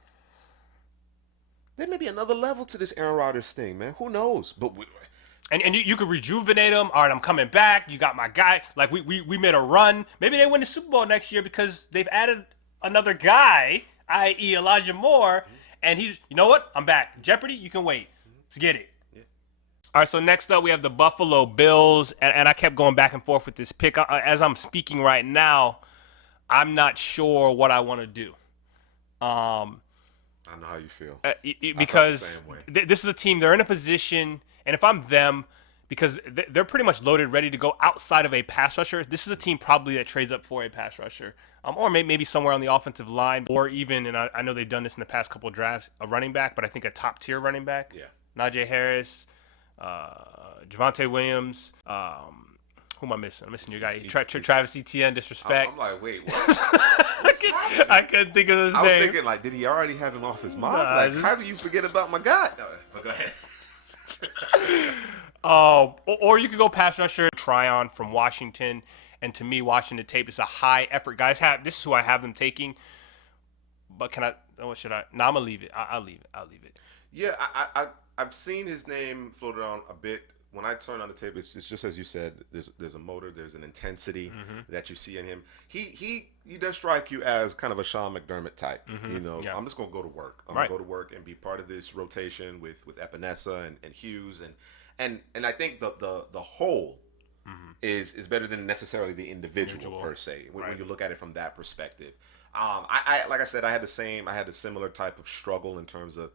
There may be another level to this Aaron Rodgers thing, man. Who knows? But And you could rejuvenate them. All right, I'm coming back. You got my guy. Like, we made a run. Maybe they win the Super Bowl next year because they've added another guy, i.e. Elijah Moore. And he's, you know what? I'm back. Jeopardy, you can wait. Let's get it. Yeah. All right, so next up we have the Buffalo Bills. And I kept going back and forth with this pick. As I'm speaking right now, I'm not sure what I want to do. I know how you feel. Because this is a team, they're in a position, and if I'm them, because they're pretty much loaded, ready to go outside of a pass rusher, this is a team probably that trades up for a pass rusher. Or maybe somewhere on the offensive line, or even, and I know they've done this in the past couple of drafts, a running back, but I think a top-tier running back. Yeah. Najee Harris, Javonte Williams, who am I missing? I'm missing your guy. Travis Etienne, disrespect. I'm like, wait, what? I couldn't think of his name. I was thinking, like, did he already have him off his mind? Like, how do you forget about my guy? No, but go ahead. Or you could go pass rusher, Tryon from Washington. And to me, watching the tape, it's a high effort. Guys, this is who I have them taking. But can I? What should I? No, I'm gonna leave it. I'll leave it. Yeah, I've seen his name float around a bit. When I turn on the tape, it's just as you said. There's a motor, there's an intensity that you see in him. He does strike you as kind of a Sean McDermott type. You know, I'm just gonna go to work. I'm gonna go to work and be part of this rotation with Epinesa and Hughes and I think the whole is better than necessarily the individual per se when you look at it from that perspective. I like I said, I had a similar type of struggle in terms of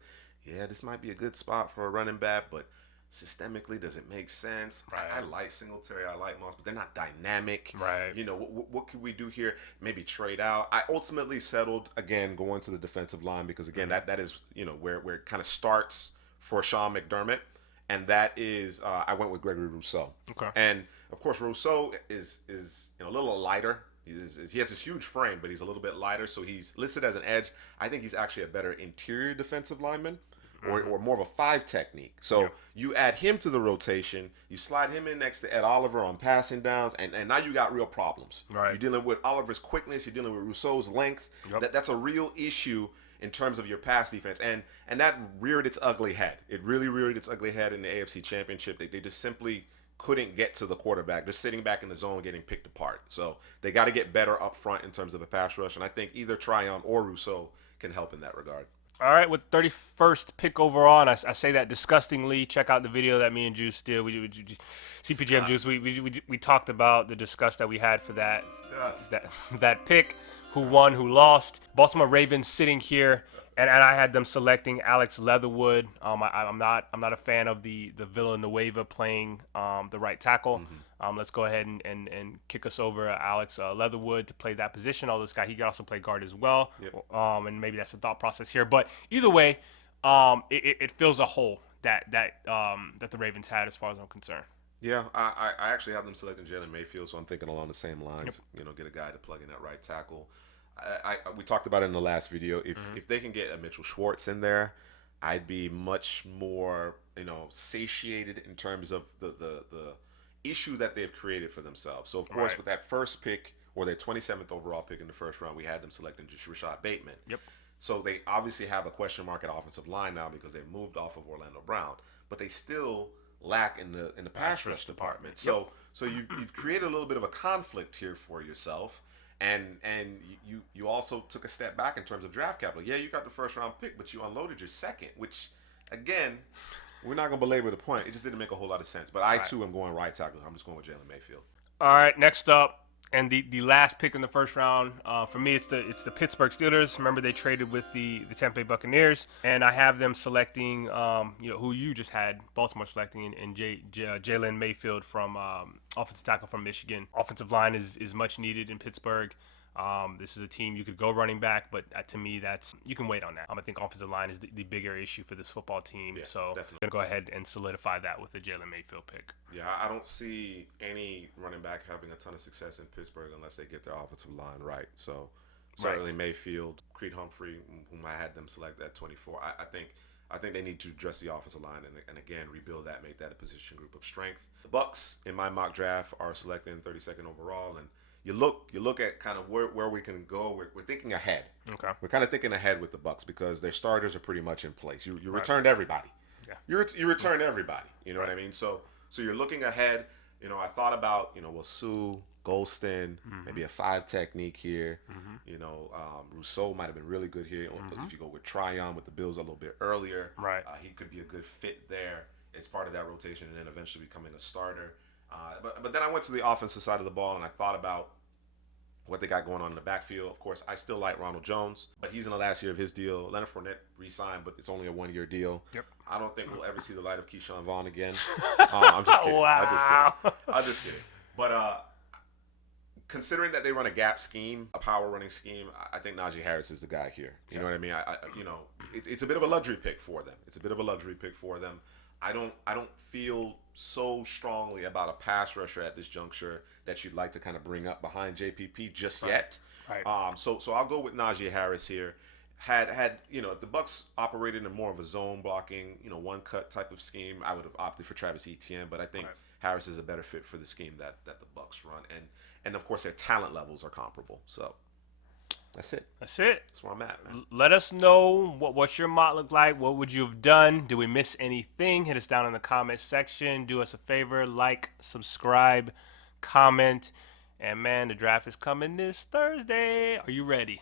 this might be a good spot for a running back, but systemically, does it make sense? Right. I like Singletary, I like Moss, but they're not dynamic. Right. You know, what could we do here? Maybe trade out. I ultimately settled, again, going to the defensive line because, again, that is, you know, where it kind of starts for Sean McDermott. And that is, I went with Gregory Rousseau. Okay. And, of course, Rousseau is a little lighter. He has this huge frame, but he's a little bit lighter, so he's listed as an edge. I think he's actually a better interior defensive lineman. Or more of a 5 technique. So you add him to the rotation, you slide him in next to Ed Oliver on passing downs, and now you got real problems. Right. You're dealing with Oliver's quickness, you're dealing with Rousseau's length. Yep. That's a real issue in terms of your pass defense. And that reared its ugly head. It really reared its ugly head in the AFC Championship. They just simply couldn't get to the quarterback, just sitting back in the zone getting picked apart. So they got to get better up front in terms of the pass rush, and I think either Tryon or Rousseau can help in that regard. All right, with 31st pick overall, and I say that disgustingly. Check out the video that me and Juice did. CPGM Juice. We talked about the disgust that we had for that pick. Who won? Who lost? Baltimore Ravens sitting here, and I had them selecting Alex Leatherwood. I'm not a fan of the Villanueva playing the right tackle. Let's go ahead and kick us over Alex Leatherwood to play that position. Although this guy, he can also play guard as well. Yep. And maybe that's the thought process here. But either way, it fills a hole that the Ravens had as far as I'm concerned. Yeah, I actually have them selecting Jalen Mayfield, so I'm thinking along the same lines. Yep. You know, get a guy to plug in that right tackle. We talked about it in the last video. If they can get a Mitchell Schwartz in there, I'd be much more, you know, satiated in terms of the issue that they've created for themselves. So, of course, with that first pick, or their 27th overall pick in the first round, we had them selecting Rashad Bateman. Yep. So they obviously have a question mark at offensive line now because they've moved off of Orlando Brown, but they still lack in the pass rush department. So you've created a little bit of a conflict here for yourself, and you also took a step back in terms of draft capital. Yeah, you got the first round pick, but you unloaded your second, which again, we're not gonna belabor the point. It just didn't make a whole lot of sense. But I too am going right tackle. I'm just going with Jalen Mayfield. All right, next up, and the last pick in the first round, for me, it's the Pittsburgh Steelers. Remember, they traded with the Tampa Bay Buccaneers, and I have them selecting, who you just had, Baltimore selecting, and Jalen Mayfield from offensive tackle from Michigan. Offensive line is much needed in Pittsburgh. This is a team you could go running back, but to me, you can wait on that. I think offensive line is the bigger issue for this football team. Yeah, so definitely. I'm going to go ahead and solidify that with the Jalen Mayfield pick. Yeah, I don't see any running back having a ton of success in Pittsburgh unless they get their offensive line right. So certainly Mayfield, Creed Humphrey, whom I had them select at 24. I think they need to address the offensive line and again rebuild that, make that a position group of strength. The Bucs in my mock draft are selecting 32nd overall, and you look at kind of where we can go. We're thinking ahead. Okay. We're kind of thinking ahead with the Bucs because their starters are pretty much in place. You Right. returned everybody. Yeah. You returned everybody. You know what I mean? So you're looking ahead. You know, I thought about, you know, Sue, Golston, maybe a 5 technique here. You know, Rousseau might have been really good here. If you go with Tryon with the Bills a little bit earlier, Right. He could be a good fit there. It's part of that rotation and then eventually becoming a starter. But then I went to the offensive side of the ball and I thought about what they got going on in the backfield. Of course, I still like Ronald Jones, but he's in the last year of his deal. Leonard Fournette re-signed, but it's only a 1-year deal. Yep. I don't think we'll ever see the light of Keyshawn Vaughn again. I'm just kidding. Wow. I'm just kidding. But considering that they run a gap scheme, a power running scheme, I think Najee Harris is the guy here. You know what I mean? It's a bit of a luxury pick for them. I don't feel so strongly about a pass rusher at this juncture that you'd like to kind of bring up behind JPP just yet. Right. So I'll go with Najee Harris here. Had you know, if the Bucs operated in more of a zone blocking, you know, one cut type of scheme, I would have opted for Travis Etienne. But I think Harris is a better fit for the scheme that the Bucs run, and of course their talent levels are comparable. So that's it. That's it. That's where I'm at, man. Let us know what your mock looked like. What would you have done? Did we miss anything? Hit us down in the comment section. Do us a favor, like, subscribe, comment. And, man, the draft is coming this Thursday. Are you ready?